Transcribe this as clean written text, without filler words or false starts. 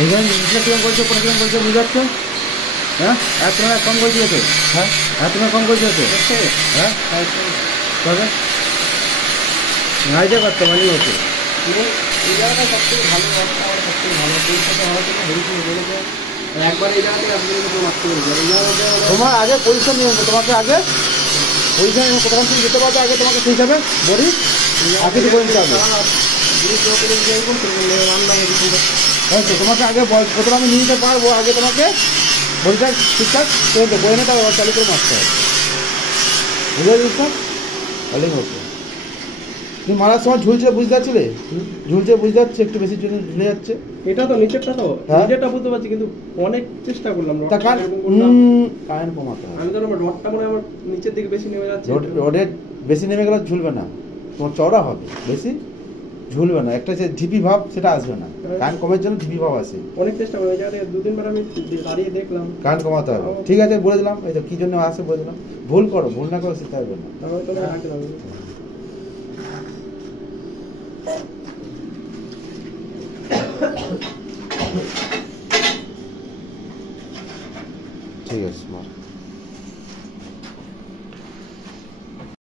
এইখানে নিচে কিরম করছে, কোনো কিরম করছে বুঝতে পারছো? হ্যাঁ, এত টাকা কম করছিল তো? হ্যাঁ, এত টাকা কম করছিল তো? হ্যাঁ, তবে গাড়িটা করতে মানে হচ্ছে এই জায়গাটা সবথেকে ভালো, আমার সবথেকে ভালো পরিষ্কার হওয়ার জন্য হেল্প বলেছে। একবার এই জায়গাতে আপনাদের কোনো মারতে বলেছে, এই জায়গাতে তোমার আগে পরিশ্রম নিয়ে তোমাকে আগে ওইখানে কোথাও তুমি যেতে পারবে, আগে তোমাকে সেই হিসাবে বলি আর কিছু করে নিতে হবে। হয়তো তোমাকে আগে কোথাও আমি নিয়ে নিতে পারবো, আগে তোমাকে বইটা ঠিকঠাক করে দেবো, বই না তাও চালু করে মারতে হবে, বুঝতে পারছিস? তাহলেই হতো। তুমি মারার সময় ঝুলছে বুঝতে পারছিলে? ঝুলছে বুঝতে পারছি, একটু বেশি জন্য ঝুলে যাচ্ছে। এটা তো নিচেরটা তো হ্যাঁ? নিচেরটা বুঝতে পারছি, কিন্তু অনেক চেষ্টা করলাম তা কারেন্ট কমাতে হবে। আমি ধরো রডটা মনে হয় আমার নিচের দিকে বেশি নেমে যাচ্ছে। রডের বেশি নেমে গেলে ঝুলবে না, তোমার চওড়া হবে, বেশি ঝুলবে না। একটা যে ঢিপি ভাব সেটা আসবে না, কারেন্ট কমের জন্য ঢিপি ভাব আসে। অনেক চেষ্টা করি, ওই জায়গাতে 2-3 বার আমি দাঁড়িয়ে দেখলাম। কারেন্ট কমাতে হবে, ঠিক আছে বলে দিলাম। এই তো কী জন্য আসে বলে দিলাম। ভুল করো, ভুল না করো শিখতে হবে না। তাহলে তো রাখলাম। ঠিক আছে।